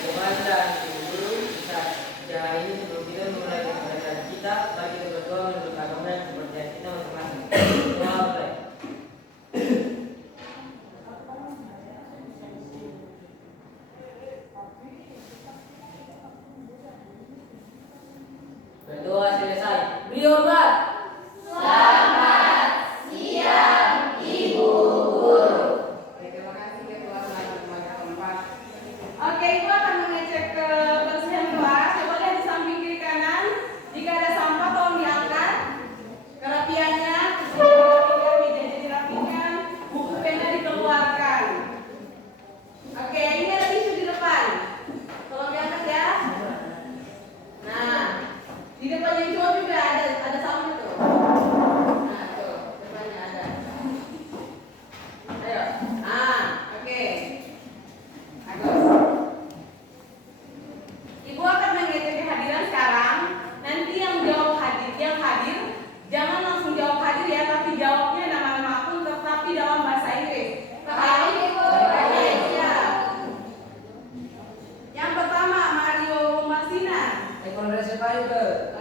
teman dan ibu guru saja ini sebelum kita mulai pembelajaran kita, mari kita berdoa menurut agama dan kepercayaan kita masing-masing. Doa mulai. Berdoa selesai. Beri hormat.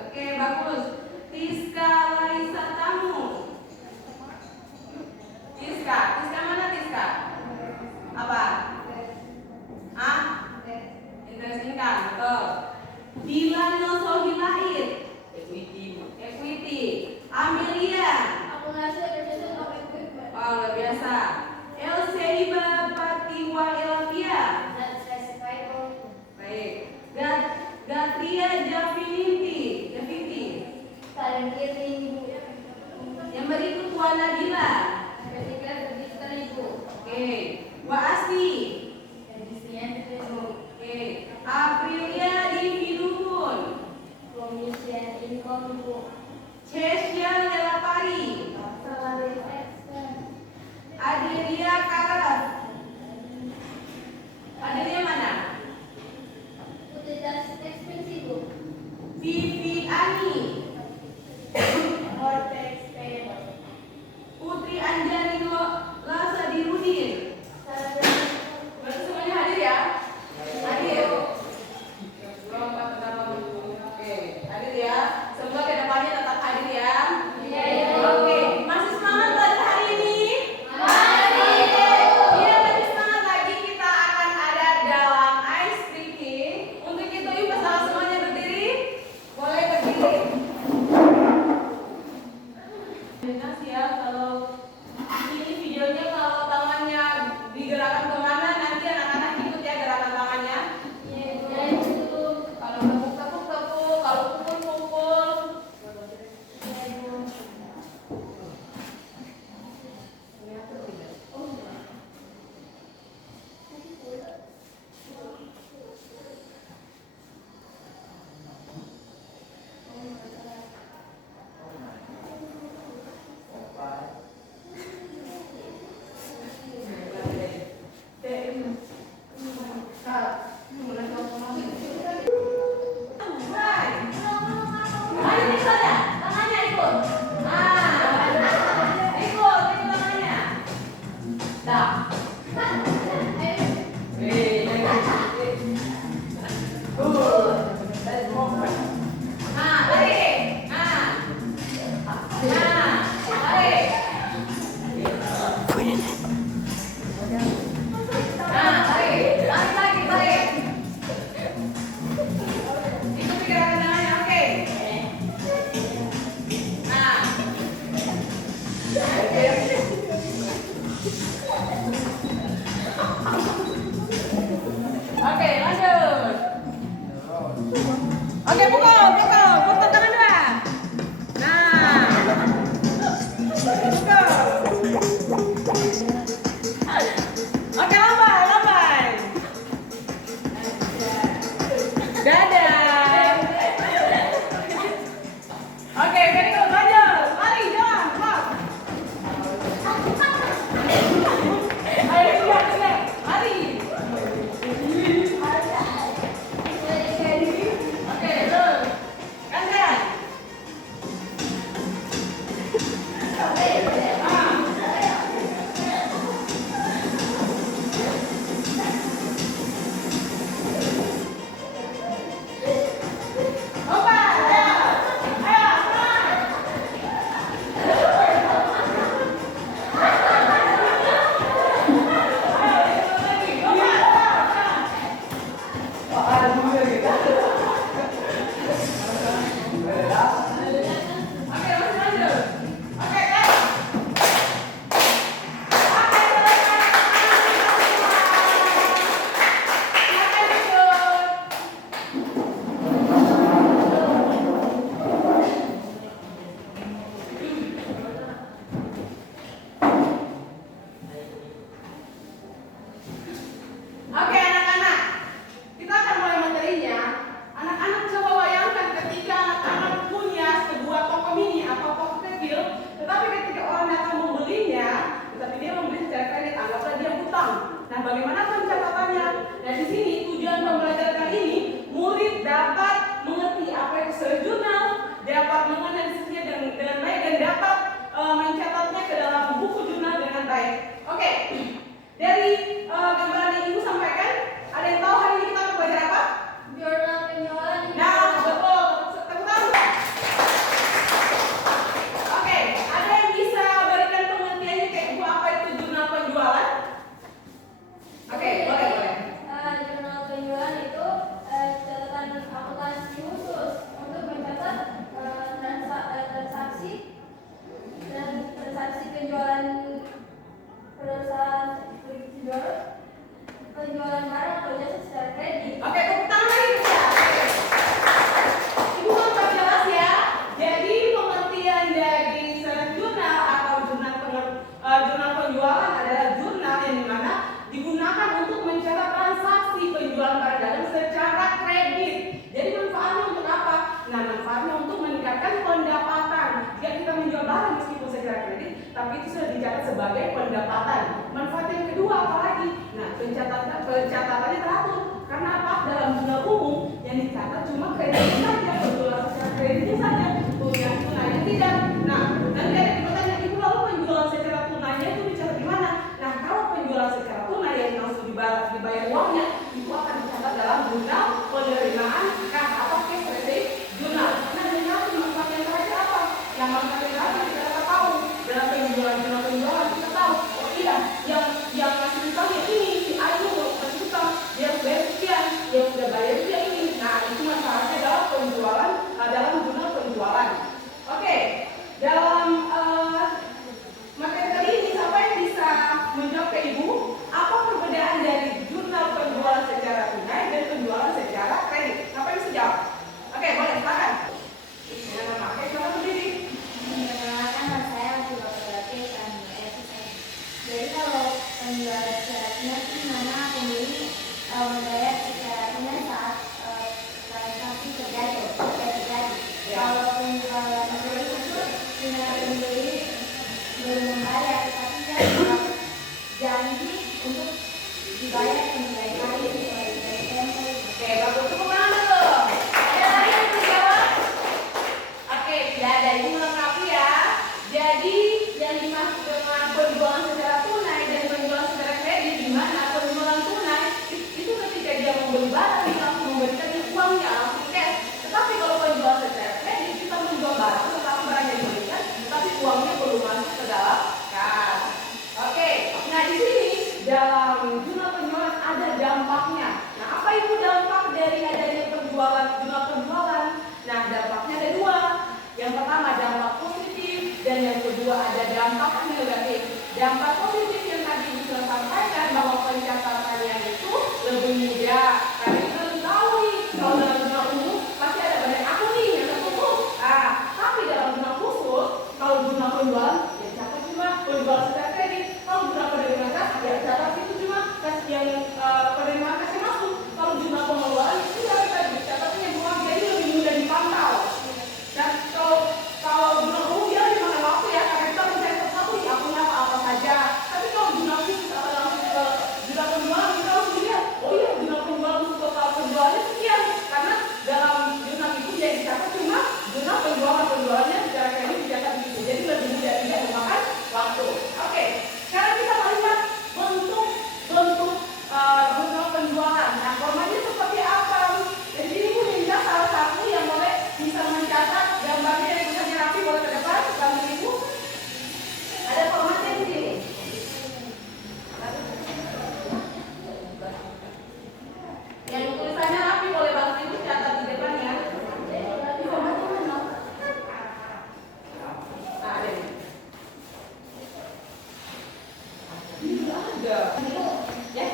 Oke, bagus. Tiska Laisa Tamu. Tiska mana Tiska? Apa? Ah? Interesting kan? Betul. Dilan Nosohilahir. Equity. Amelia. Oh, luar biasa. Elseiba Patiwa Elvia. Baik. Gatria Javiti. Yang berikut Puan Nabila. Oke. Waasti. Oke. Aprilia Dividuhun. Chesya Delapari. Adelia Karas. Adelia mana? Vivi Ani. Putri Anjani Lasa Dirudin. Berarti semuanya hadir ya? Hadir. Oke, hadir ya. Semoga kedepannya tetap hadir ya. Oke, masih semangat belajar hari ini? Iya, masih semangat lagi. Kita akan ada dalam ice breaking. Untuk itu yuk bersama semuanya berdiri. Boleh berdiri. Kasih ya, kalau ini videonya kalau tangannya digerakkan kemana nanti anak-anak ikut ya gerakan tangannya. Kalau tepuk, kalau pukul. Ayo Nah, bagaimana pencatatannya? Nah, di sini tujuan pembelajaran kali ini murid dapat mengerti apa itu search jurnal, dapat menganalisisnya dengan baik dan dapat mencatatnya ke dalam buku jurnal dengan baik. Oke. Dari gambaran yang Ibu sampaikan, ada yang tahu hari ini kita akan belajar apa? Jurnal penjualan. Nah, betul. Tepuk tangan. Oke, ada yang bisa berikan pengertiannya kayak Ibu apa itu jurnal penjualan? Oke, boleh. Jurnal penjualan itu catatan akuntansi khusus untuk mencatat transaksi penjualan perusahaan penjualan barang atau jasa secara kredit. Oke, tepuk tangan lagi ya. Ibu mau jelas ya. Jadi pengertian dari jurnal atau jurnal penjualan adalah jurnal yang dimana digunakan untuk mencatat transaksi penjualan barang dagang secara kredit. Jadi manfaatnya untuk apa? Nah, manfaatnya untuk meningkatkan pendapatan. Jika kita menjual barang meskipun secara kredit, tapi itu sudah dicatat sebagai pendapatan. Manfaat yang kedua apalagi? Nah, pencatatannya teratur. Karena apa? Dalam jurnal umum yang dicatat cuma kreditnya saja, penjualan secara kreditnya saja, tunainya tidak. Nah, nanti ada yang bertanya, Ibu lalu penjualan secara tunainya itu dicatat di mana? Nah, kalau penjualan secara tunai yang langsung dibayar uangnya, itu akan dicatat dalam jurnal penerimaan kas atau cash receipt jurnal. Nah, yang manfaat yang terakhir apa? Yang manfaat yang terakhir kita dapat tahu dalam jurnal penjualan kita tahu. Oh iya, yang masih utangnya ini si Ayu masih utang, dia harus bayar sekian, yang sudah bayar dia ini. Nah, itu manfaatnya dalam penjualan, dalam jurnal penjualan. Oke, dalam materi kali ini siapa yang bisa menjawab ke Ibu apa perbedaan dari jurnal penjualan secara tunai dan penjualan secara kredit? Siapa yang bisa jawab? Oke, boleh silakan. Oke, silakan berdiri. Perkenalkan, saya juga berarti jadi kalau penjualan secara tunai itu mana pembeli membayar secara tunai saat transaksi terjadi. Kalau penjualan kredit itu dengan pembeli belum membayar, tetapi dia tetap janji untuk dibayar kemudian hari sesuai tempo. Oke, bagus, tepuk tangan dulu. Ada lagi yang bisa jawab? Oke, tidak ada, ini melengkapi ya. Jadi yang dimaksud dengan penjualan secara tunai dan penjualan secara kredit, di mana penjualan tunai itu ketika dia membeli barang dia langsung memberikan uangnya langsung cash. Tetapi kalau penjualan secara kredit kita menjual barang tetapi barangnya dibelikan, tetapi uangnya belum masuk ke dalam kas. Oke, nah di sini dalam jurnal penjualan ada dampaknya. Nah, apa itu dampak dari adanya penjualan jurnal penjualan? Nah, dampaknya ada dua. Yang pertama dampak positif dan yang kedua ada dampak negatif. Dampak positif yang tadi Ibu sudah sampaikan bahwa pencatatannya itu lebih mudah. Karena kita harus tahu nih kalau dalam jurnal umum pasti ada banyak akun nih yang tertutup. Tapi dalam jurnal khusus kalau jurnal penjualan ya catat cuma penjualan secara kredit. Kalau jurnal penerimaan kas ya catat itu cuma kas yang penerimaan kasnya masuk. Kalau jurnal pengeluaran itu sudah kita catatnya bukan, jadi lebih mudah dipantau. Dan kalau jurnal umum dia lebih makan waktu ya, karena kita mencari satu di akunnya apa saja. Tapi kalau jurnal khusus atau langsung ke jurnal penjualan kita harus lihat, oh iya jurnal penjualan untuk total penjualannya sekian, karena dalam jurnal itu dia dicatat cuma jurnal penjualannya secara kredit dicatat begitu, jadi lebih mudah tidak memakan waktu. Oke, sekarang kita melihat bentuk jurnal penjualan. Nah, formatnya seperti apa? Jadi ini pun minta salah satu yang boleh bisa mencatat gambarnya yang bisa dirapi boleh ke depan, bantu Ibu. Ada formatnya di sini. Yang tulisannya rapi boleh bantu Ibu catat di depannya. Di formatnya mana? Nah, ada nih. Ini ada. Ya.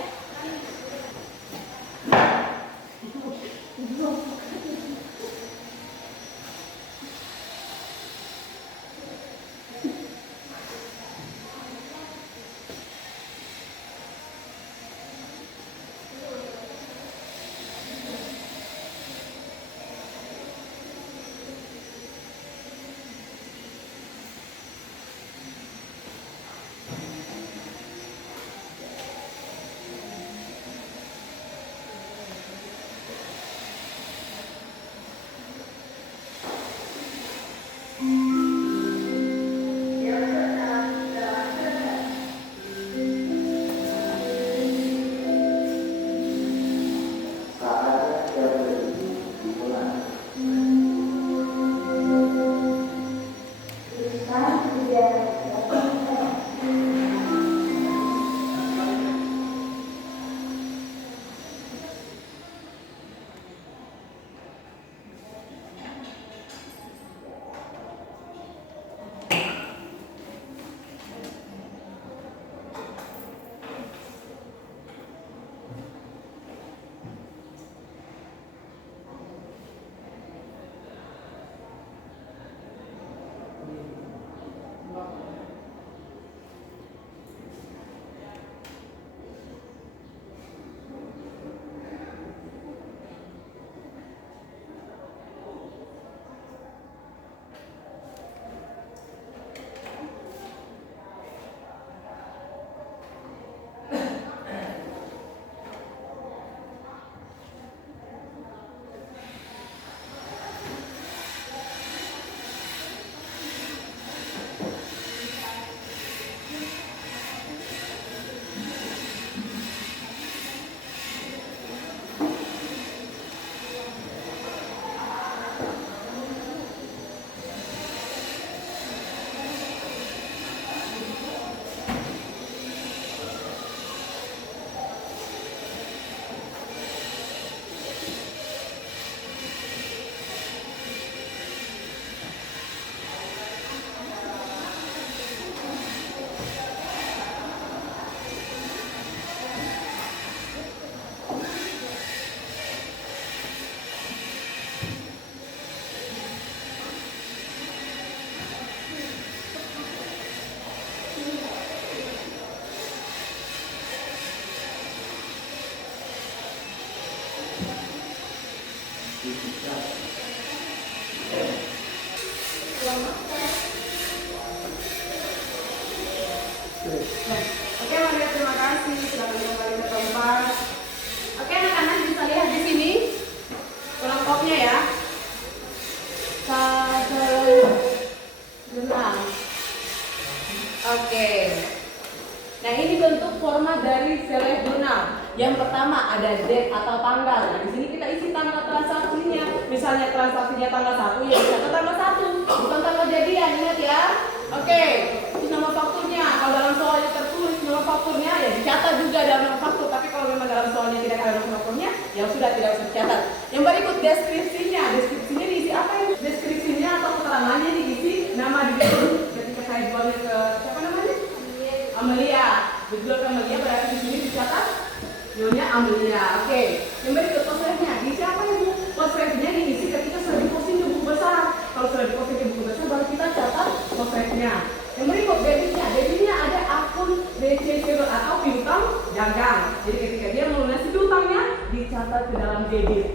Oke, Maria, terima kasih. Silakan kembali ke tempat. Oke, anak-anak bisa lihat di sini kelompoknya ya. Benang. Oke. Nah, ini bentuk format dari seleb jurnal. Yang pertama ada date atau tanggal. Nah, di sini kita isi tanggal transaksinya. Misalnya transaksinya tanggal 1, ya bisa ke tanggal 1, bukan tanggal jadian, ingat ya. Oke, itu nama fakturnya. Kalau dalam soalnya tertulis nama fakturnya, ya dicatat juga dalam nama faktur. Tapi kalau memang dalam soalnya tidak ada nama fakturnya, ya sudah tidak usah dicatat. Yang berikut deskripsinya. Deskripsinya diisi apa ya? Deskripsinya atau keterangannya diisi nama di ketika saya jualnya ke siapa namanya? Amelia. Dijual ke Amelia berarti di sini dicatat nyonya Amelia. Oke. Yang berikut posrefnya. Diisi apa ya, Bu? Posrefnya diisi ketika sudah diposting ke buku besar. Kalau sudah diposting ke buku besar baru kita catat posrefnya. Yang berikut debitnya. Debitnya ada akun DC atau piutang dagang. Jadi ketika dia melunasi piutangnya dicatat ke dalam debit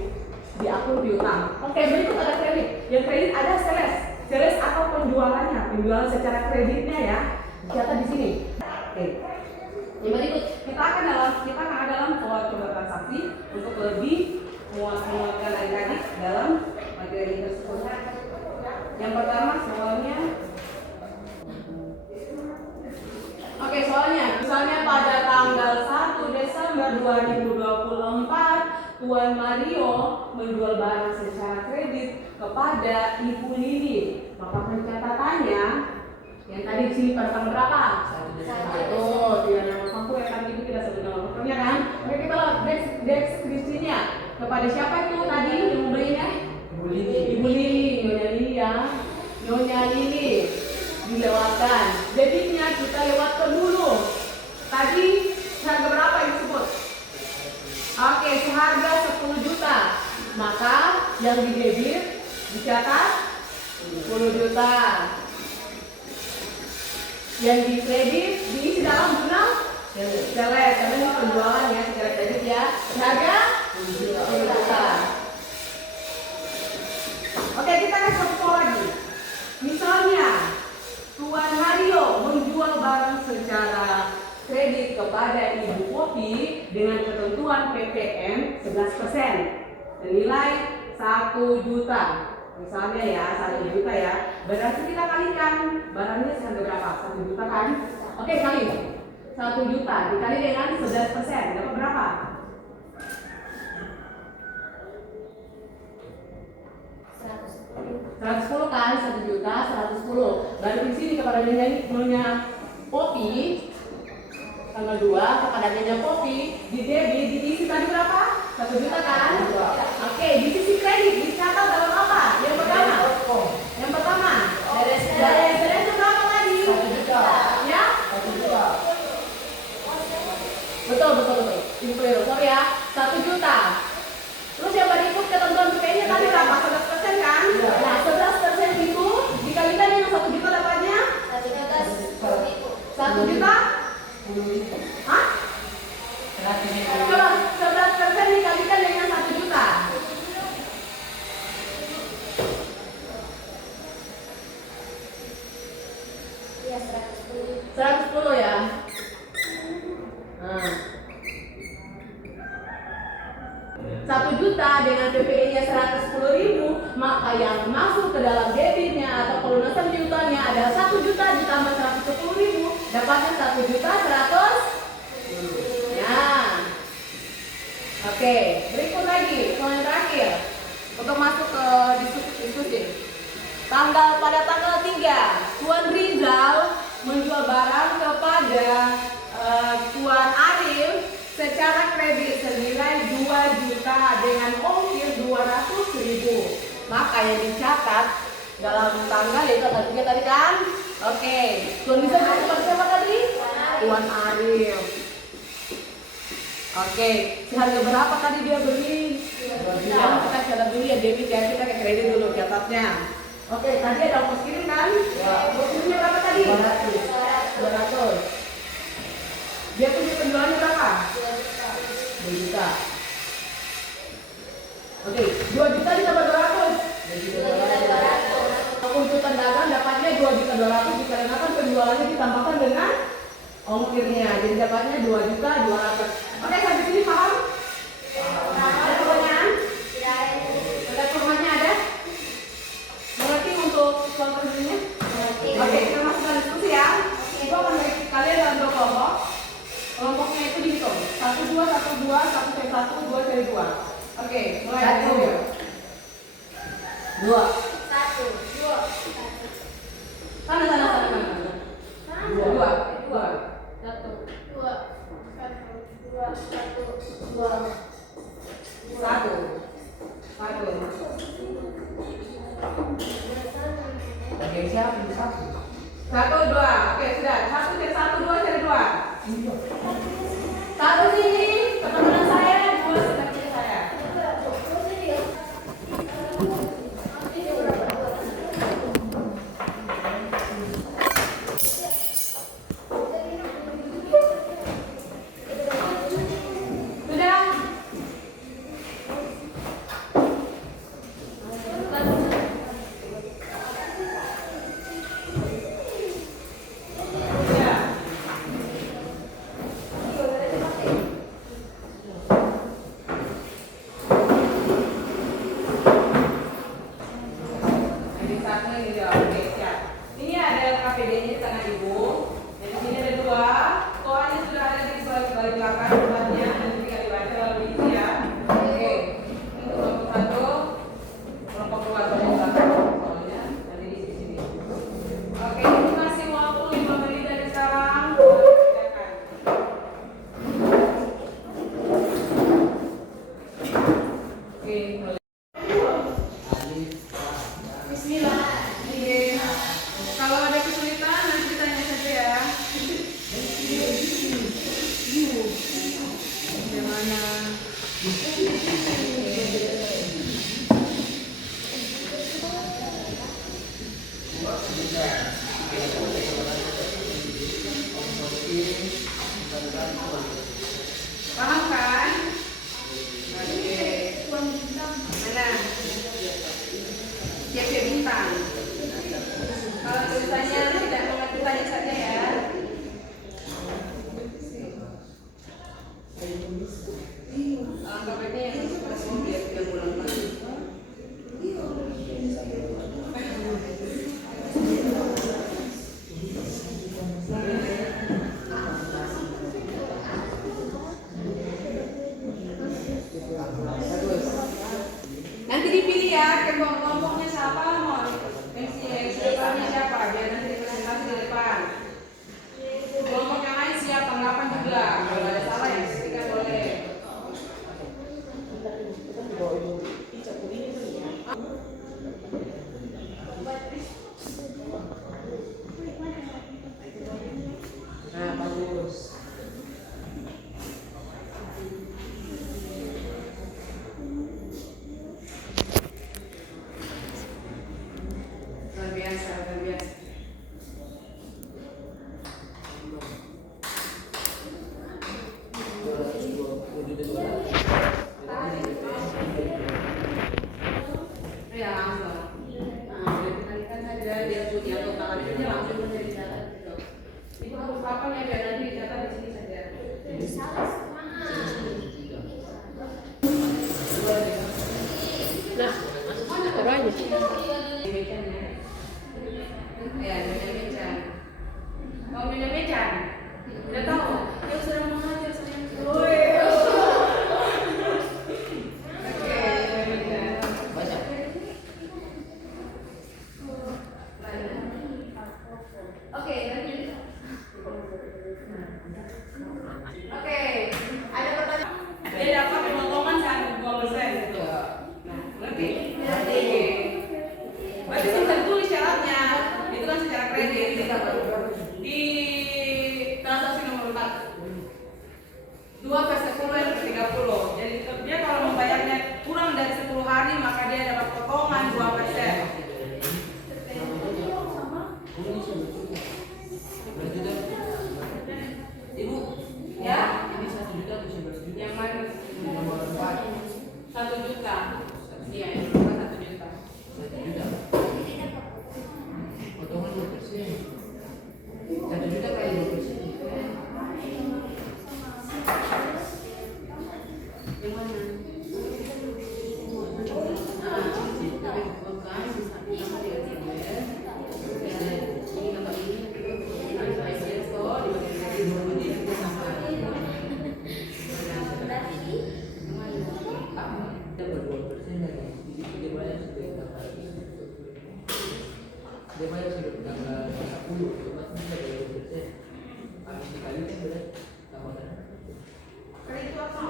di akun piutang. Oke, berikut ada kredit. Yang kredit ada sales. Sales atau penjualannya, penjualan secara kreditnya ya. Dicatat di sini. Oke. Yang berikut kita akan dalam soal coba transaksi untuk lebih menguatkan adik-adik dalam materi tersebut. Yang pertama soalnya. Oke, soalnya misalnya pada tanggal 1 Desember 2024 Tuan Mario menjual barang secara kredit kepada Ibu Lili. Maka pencatatannya yang tadi di sini pada tanggal berapa? 1 Desember. Oh, tidak nama faktur ya kan, Ibu tidak sebut nama fakturnya kan? Oke, kita lihat deskripsinya. Kepada siapa itu tadi yang membelinya? Ibu Lili. Ibu Lili, Nyonya Lili ya. Nyonya Lili dilewatkan. Debitnya kita lewatkan dulu. Tadi harga berapa yang disebut? Oke, seharga 10 juta. Maka yang di debit dicatat 10 juta. Yang di kredit diisi dalam jurnal sales. Karena ini penjualan ya, secara kredit ya. Harga 10 juta. Oke, kita kasih satu lagi. Misalnya Tuan Mario menjual barang secara kredit kepada Ibu Popi dengan ketentuan PPN 11%, senilai 1 juta. Misalnya ya, 1 juta ya. Berarti kita kalikan barangnya seharga berapa? 1 juta kan? Oke, kali 1 juta dikali dengan 11%, dapat berapa? 110 kan, 1 juta, 110. Baru di sini kepada nyonya Popi tanggal 2 kepada nyonya Popi di debit diisi tadi berapa? 1 juta kan? Oke, di sisi kredit dicatat dalam apa? Yang pertama. Yang pertama. Dari berapa tadi? 1 juta. Ya? 1 juta. Betul. Ini keliru. Sorry ya. 1 juta. Terus yang berikut ketentuan PPN-nya tadi berapa? 11% kan? Nah, 11% itu dikalikan dengan 1 juta dapatnya? 1 juta? Hah? Coba 11% dikalikan dengan 1 juta. Iya, 110. 110 ya. Nah. 1 juta dengan PPN-nya 110.000, maka yang masuk ke dalam debitnya atau pelunasan piutangnya adalah 1 juta ditambah 110.000, dapatnya 1 juta 100. Ya. Oke, berikut lagi soal yang terakhir untuk masuk ke diskusi. Pada tanggal 3, Tuan Rizal menjual barang kepada Tuan Arif secara kredit senilai 2 juta dengan ongkir 200.000. Maka yang dicatat dalam tanggal itu tanggal 3 tadi kan? Oke. Tuan bisa kepada siapa tadi? Tuan Arif. Oke. Seharga berapa tadi dia beli? Ya, kita catat dulu ya debit ya, kita ke kredit dulu catatnya. Oke, tadi ada ongkos kirim kan? Ongkos kirimnya berapa tadi? 200. Dia punya penjualannya berapa? 2 juta. Oke, 2 juta ditambah 200. 2.200. Konsultan dagang dapatnya 2.200.000 dikarenakan penjualannya ditambahkan dengan ongkirnya. Jadi dapatnya 2.200.000. Oke, sampai sini paham? Ada pertanyaan? Tidak ada. Ada formatnya ada? Mengerti untuk kelompok ini? Oke, kita masukkan diskusi ya. Ibu akan bagi kalian dalam 2 kelompok. Kelompoknya itu dihitung 1, 2, 1, 2, 1 cari 1, 2 cari 2. Oke, mulai. 2. 1, 2, 1. Sana. 2. 2. 1, 2, 1, 2. 1. Oke, siap, ini 1. 1, 2. Oke, sudah. 1 cari 1, 2 cari 2. 1 sini, ketemuan saya, 2 sebelah kiri saya. Sudah. Ini satu ini dua. Oke, siap. Ini ada KPD-nya di tangan ibu. Jadi sini ada 2. Koanya sudah ada di balik belakang tempatnya. Nanti tinggal dibaca lalu diisi ya. Oke. Ini kelompok 1, kelompok 2 soalnya di belakang. Soalnya nanti diisi sini. Oke, ini masih waktu 5 menit dari sekarang. Silakan. Oke, mulai. Bismillah. Oke. Kalau ada kesulitan nanti tanya saja ya. Bagaimana? Paham kan? Oke. Mana? CP bintang. Kalau tulisannya tidak mengerti tanya saja ya. Alangkah yang masuk biar tidak ulang lagi. Nanti dipilih ya, kelompoknya siapa mau siapanya siapa, biar nanti dipresentasi di depan. Kelompok yang lain siap, tanggapan juga. Kalau ada salah yang ketiga boleh. Nah, bagus. Luar biasa, luar biasa. Ya langsung. Nah, dikalikan saja dia total aja langsung menjadi jalan gitu. Ibu harus apa ya biar nanti dicatat di sini saja. Nah, taruh aja. Ya, meja-meja. Mau meja-meja? Udah tahu? Ya sudah mengajar saya. Oke, ada pertanyaan? Dia dapat pemotongan 2% gitu. Nah, lebih. Berarti bisa ditulis syaratnya. Itu kan secara kredit. Di transaksi nomor 4. 2/10 Jadi dia kalau membayarnya kurang dari 10 hari maka dia dapat potongan 2%. Ibu, ya? Ini 1 juta atau 11 juta? Yang mana? 1 juta.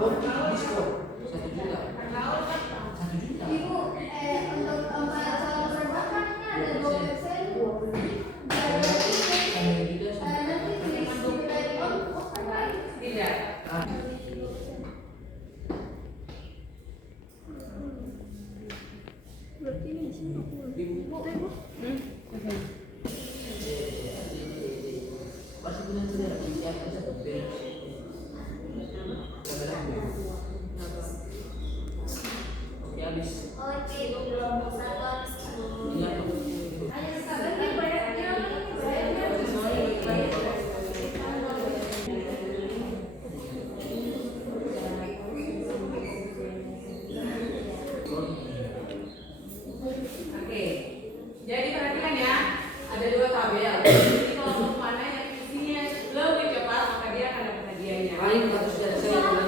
Oh, diskon 1 juta. 1 juta. Ibu, untuk masalah perbankan ini ada 2%. Nanti dari om, Tidak. Ah. Masih punya saudara yang ada beres. Oke, habis. Oke, kelompok 1 habis. Iya. Ini banyak Oke, jadi perhatikan ya, ada 2 tabel. Jadi kelompok mana yang isinya lebih cepat maka dia akan dapat hadiahnya. Paling harus saya ulang.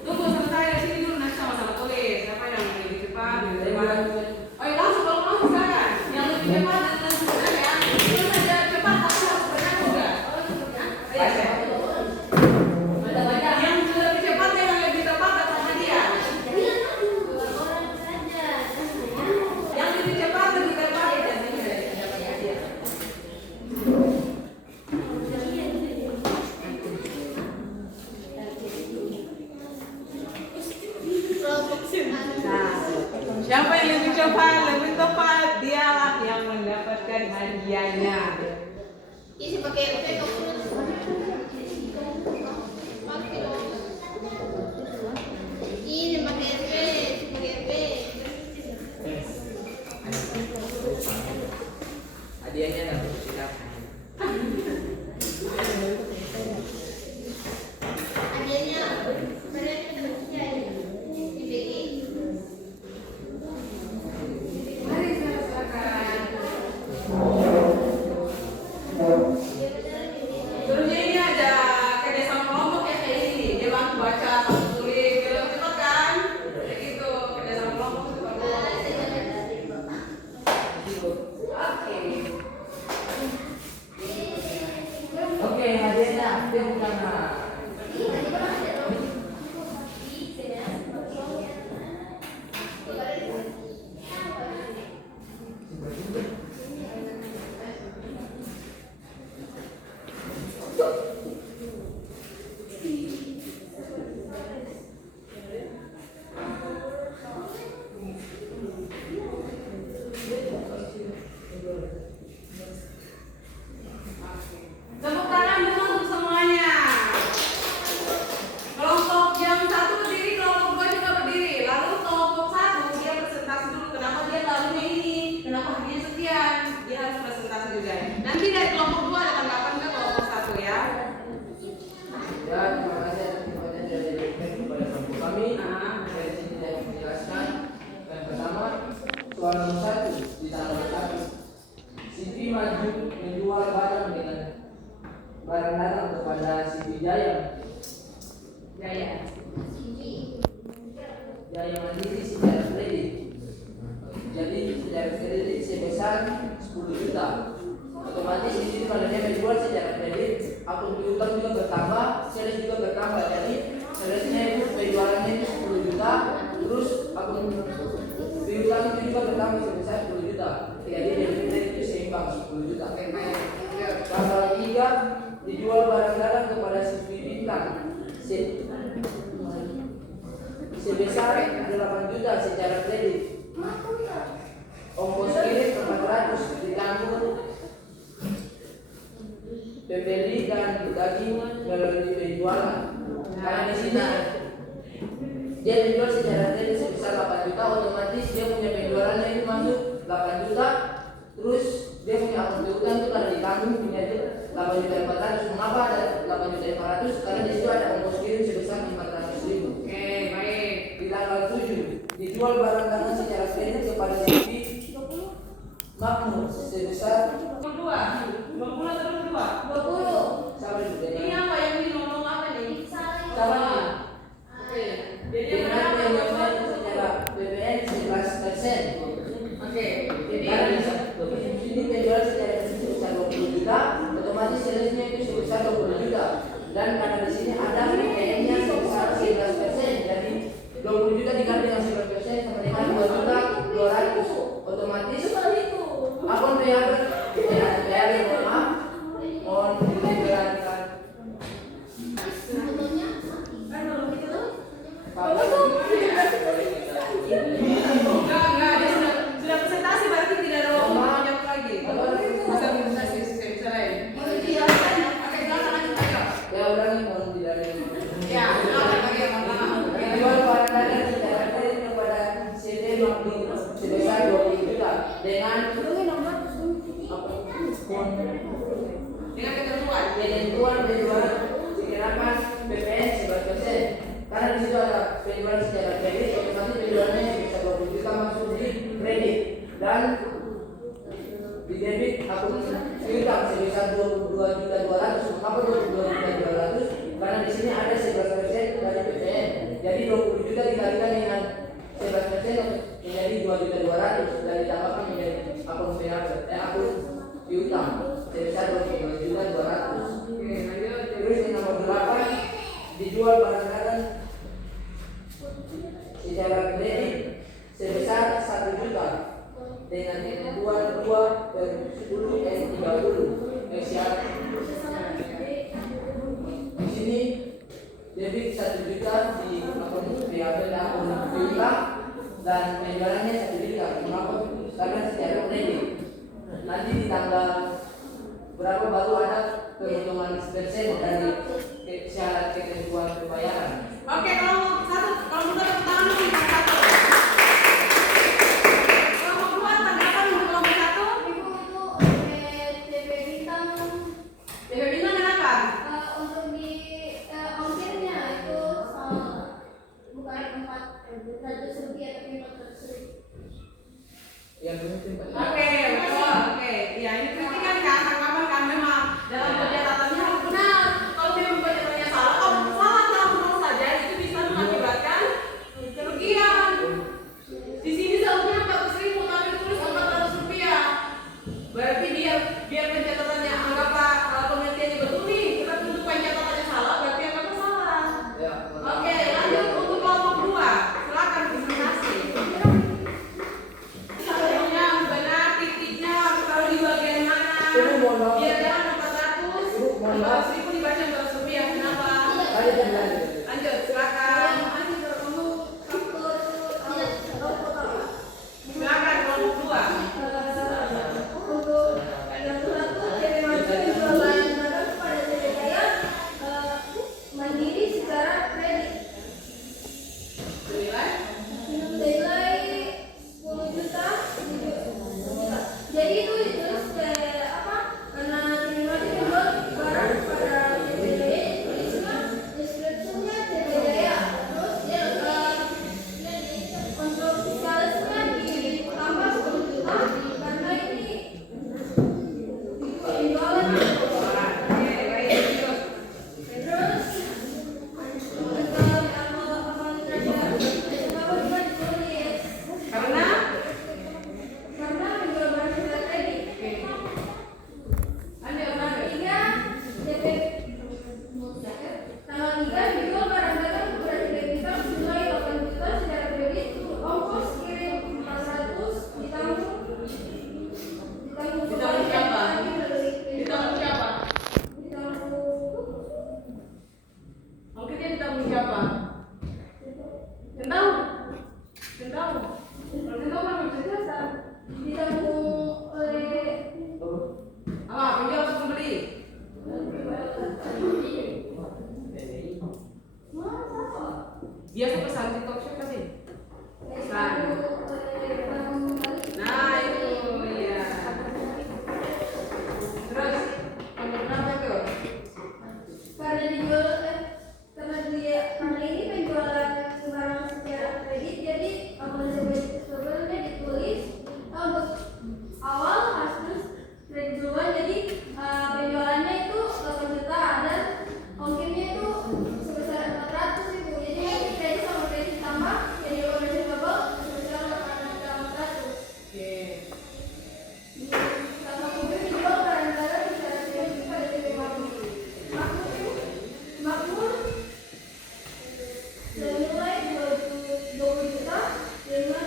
Tunggu selesai dari sini dulu nanti sama-sama tulis. Siapa yang lebih cepat, lebih Saya cepat. ulang. Oh ya langsung kalau mau silakan. Yang lebih cepat dan lebih cepat ya. Itu saja cepat tapi harus benar juga. Yang lebih cepat dan yang lebih tepat dapat hadiah. orang saja. Yang lebih cepat lebih tepat ya dan ini dapat hadiah. Nah, siapa yang lebih cepat, lebih tepat, dialah yang mendapatkan hadiahnya. Isi pakai RP kamu. Ini pakai RP, pakai RP. Hadiahnya dapat silakan. Hadiahnya mereka kerja di BI. Mari silakan. Terusnya ini ada kerjasama kelompok ya kayak ini. Dia bantu baca, bantu tulis, dia cepat kan? Kayak gitu, kerjasama kelompok itu bagus. Oke. Oke, hadiahnya dia bukan. Tepuk tangan dulu untuk semuanya. Kelompok yang 1 berdiri, kelompok 2 juga berdiri. Lalu kelompok 1 dia presentasi dulu kenapa dia lalunya ini, kenapa dia sekian. Dia harus presentasi juga. Nanti dari kelompok 2 ada tanggapan ke kelompok 1 ya. Ya, terima kasih atas infonya dari kepada kelompok kami. Dari sini saya menjelaskan. Yang pertama, soal nomor 1 di tanggal 1. Siti maju menjual barang dengan barang datang kepada Siti Jaya. Jaya mandiri secara kredit. Jadi secara kredit sebesar 10 juta. Otomatis di sini kalau dia menjual secara kredit, akun piutang juga bertambah, sales juga bertambah. Jadi salesnya itu penjualannya itu 10 juta, terus akun piutang itu juga bertambah sebesar 10 juta. Jadi debit kredit itu seimbang 10 juta. Tanggal 3 dijual barang-barang kepada si bintang sebesar 8 juta secara kredit. Ongkos kirim 400 ditanggung pembeli dan daging melalui penjualan. Karena di sini dia menjual secara kredit sebesar 8 juta, otomatis dia punya penjualannya itu masuk 8 juta. Terus dia punya akun piutang itu kalau ditanggung punya itu 8 juta 400. Mengapa ada 8 juta 500? Karena di situ ada ongkos kirim sebesar 500.000. Oke, baik. Di tanggal 7 dijual barang-barang secara kredit kepada Siti Makmur sebesar 20 atau 22? sampai Ini apa yang ini ngomong apa nih? sama Oke. Jadi dengan berapa? penyampaian secara BPN 11%. Oke. Jadi Karena di sini penjualan secara kredit sebesar 20 juta, otomatis salesnya itu sebesar 20 juta. Dan karena di sini ada PPN-nya sebesar 11%. barang-barang secara kredit sebesar 1 juta dengan ketentuan 2 per 10 dan 30 yang syarat. Di sini debit 1 juta di akun diambil akun piutang dan penjualannya 1 juta. Kenapa? Karena secara kredit. Nanti di tanggal berapa baru ada keuntungan persen dari syarat ketentuan pembayaran. Oke, kalau kita tepuk tangan dulu yang satu. Kelompok dua tanggapan untuk kelompok satu. Ibu itu DP bintang DP bintang kenapa? untuk di ongkirnya itu bukan 400 rupiah tapi 400 rupiah. Yang penting Oke, betul. Oke, ya ini kritikan kan tanggapan kan memang dalam pencatatannya harus benar. Kalau dia membacaannya salah, kalau salah saja itu bisa mengakibatkan kerugian. Di sini seharusnya 400.000 tapi tulis 400 rupiah. Berarti biar pencatatannya anggaplah pengertiannya betul nih. Kita untuk pencatatannya salah, berarti anggaplah salah. ya. Oke, lanjut untuk kelompok 2. Silakan presentasi. Satunya benar, titiknya harus taruh di bagian mana? Ibu mohon maaf. Biar jangan 400. Ibu, mohon maaf. 400.000 dibaca 400 rupiah. Kenapa? Lanjut. Lanjut, silakan. Silakan kelompok 2. Untuk yang satu DP maju menjual barang kepada DP kaya mandiri secara kredit. Senilai Nilai 10 juta. Jadi itu ditulis karena DP maju menjual barang kepada DP Jaya, tulisnya deskripsinya DP Jaya. Terus dia untuk fiskalisnya ditambah 10 juta karena ini penjualan. Oke, baik, lanjut. Terus untuk administrasi kenapa juga ditulis Karena menjual barang secara kredit. lanjut. Tiga DP tanggal 3 dijual barang-barang kepada DP bintang senilai 8 juta secara kredit, ongkos kirim 400 ditanggung siapa? Ditanggung siapa? Ongkirnya ditanggung siapa? Tahu? Kalau tahu kan bisa jelaskan. ditanggung oleh Penjual atau pembeli? Biasa pesan di talk show kasih. Nah itu ya. Terus kenapa tuh? karena ini penjualan barang secara kredit, jadi sebenarnya ditulis untuk awal harus kredit duluan, jadi penjualannya itu 8 juta dan ongkirnya itu sebesar 400 ribu, jadi nanti kredit sama kredit tambah jadi operasi global sebesar 8.400.000. Oke. Sama kemudian dijual barang-barang secara kredit pada DP makmur senilai 20 juta dengan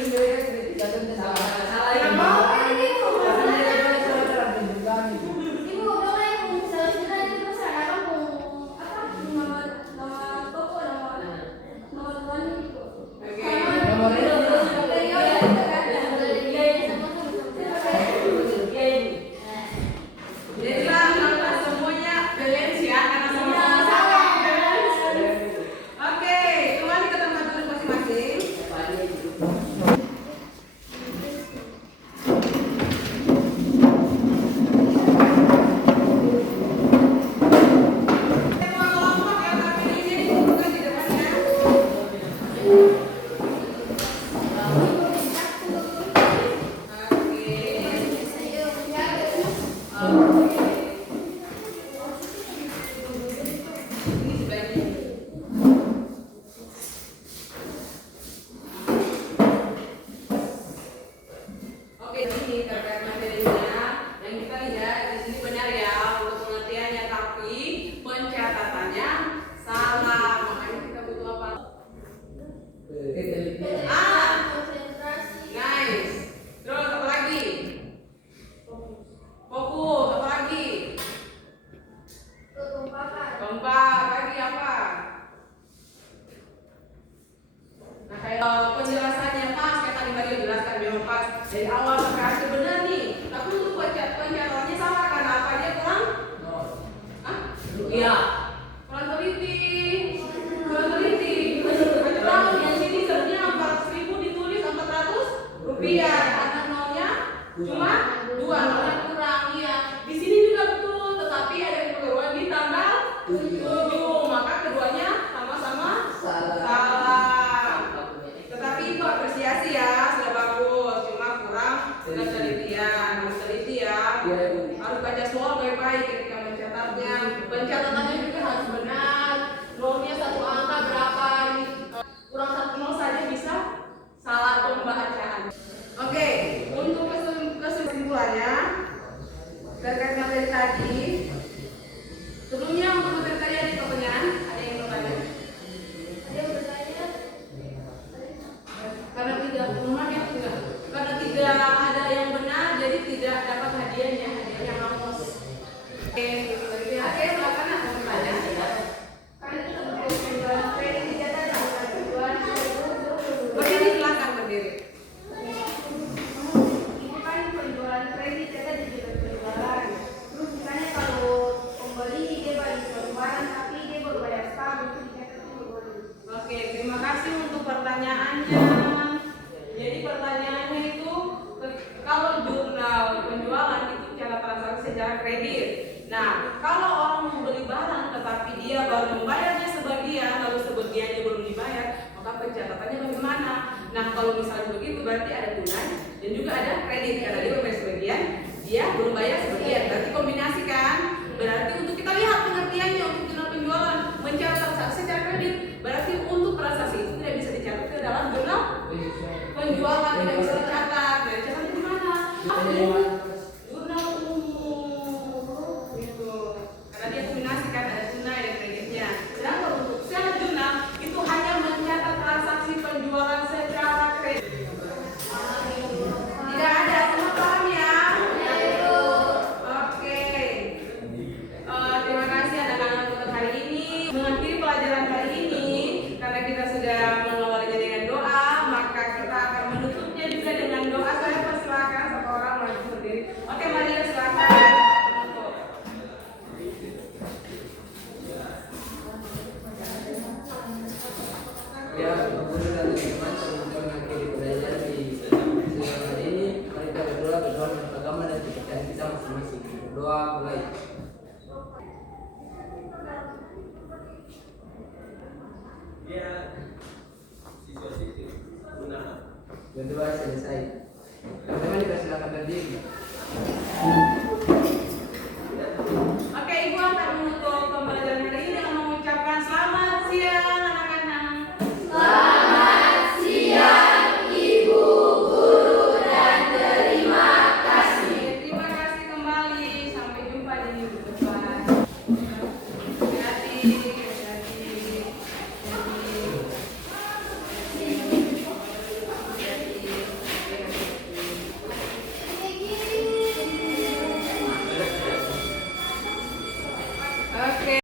Ibu boleh misalnya itu saya kampung apa nama toko nama tuan itu. Jadilah langkah semuanya balance ya, karena sama-sama salah. Oke, kembali ke tempat duduk masing-masing. Semua kelompok yang kami ini dudukkan di depannya. Ini sebaiknya. Oke, ini terkait materinya yang kita lihat di sini benar ya untuk pengertiannya, tapi pencatatannya salah. Makanya kita butuh apa? Nice. Terus apa lagi? Fokus. Apa lagi? Kompak. Lagi apa? Nah, kayak penjelasannya pas, kayak tadi Mario jelaskan memang pas dari awal sampai akhir benar nih. Tapi untuk pencatatannya salah karena apa? Dia kurang? Hah? Iya. Kurang teliti. Ada tahu yang sini sebenarnya 400.000 ditulis 400 rupiah. Karena nolnya cuma 2, nolnya kurang ya. Di sini juga betul, tetapi ada keperluan di tanggal 7. Maka keduanya sama-sama salah. Tetapi itu apresiasi ya, sudah bagus. Cuma kurang ketelitian. Harus teliti ya. Harus baca soal baik-baik ketika mencatatnya. Pencatatannya juga harus benar. Nolnya 1 angka berapa? Ini kurang 1 nol saja bisa salah pembacaan. Oke, untuk kesimpulannya terkait materi tadi. Sebelumnya untuk materi tadi ada pertanyaan? Ada yang bertanya? Karena tidak ada yang benar, jadi tidak dapat hadiahnya hangus. Oke, silakan ada yang bertanya. Berdiri, silakan berdiri. Itu kan penjualan kredit kita juga penjualan. Terus misalnya kalau pembeli dia balik suatu barang tapi dia baru bayar setahun itu dicatat itu boleh. Oke, terima kasih untuk pertanyaannya. Jadi pertanyaannya itu kalau jurnal penjualan itu cara transaksi secara kredit. Nah, kalau orang membeli barang tetapi dia baru membayarnya sebagian, lalu sebagiannya belum dibayar, maka pencatatannya bagaimana? Nah, kalau misalnya begitu berarti ada tunai dan juga ada kredit. Karena dia membayar sebagian, dia belum bayar sebagian. Berarti kombinasi kan? Berarti untuk kita lihat pengertiannya untuk jurnal penjualan mencatat transaksi secara kredit. Berarti untuk transaksi itu tidak bisa dicatat ke dalam jurnal penjualan, tidak bisa dicatat. Nah, dicatat di mana? Jurnal umum gitu. Karena dia kombinasikan ada tunai dan kreditnya. Sedangkan untuk sel jurnal itu hanya mencatat transaksi penjualan secara kredit. Tidak ada, semua paham ya? Oke. Terima kasih anak-anak untuk hari ini. Mengakhiri pelajaran kali ini, karena kita sudah mengawalinya dengan doa, maka kita akan menutupnya juga dengan doa. Saya persilakan satu orang maju berdiri. Oke, mari silakan. Ya, guru dan teman-teman sebelum mengakhiri pelajaran di sesi hari ini, mari kita berdoa menurut agama dan kepercayaan kita masing-masing. Doa mulai. Berdoa selesai. Teman-teman dipersilakan berdiri.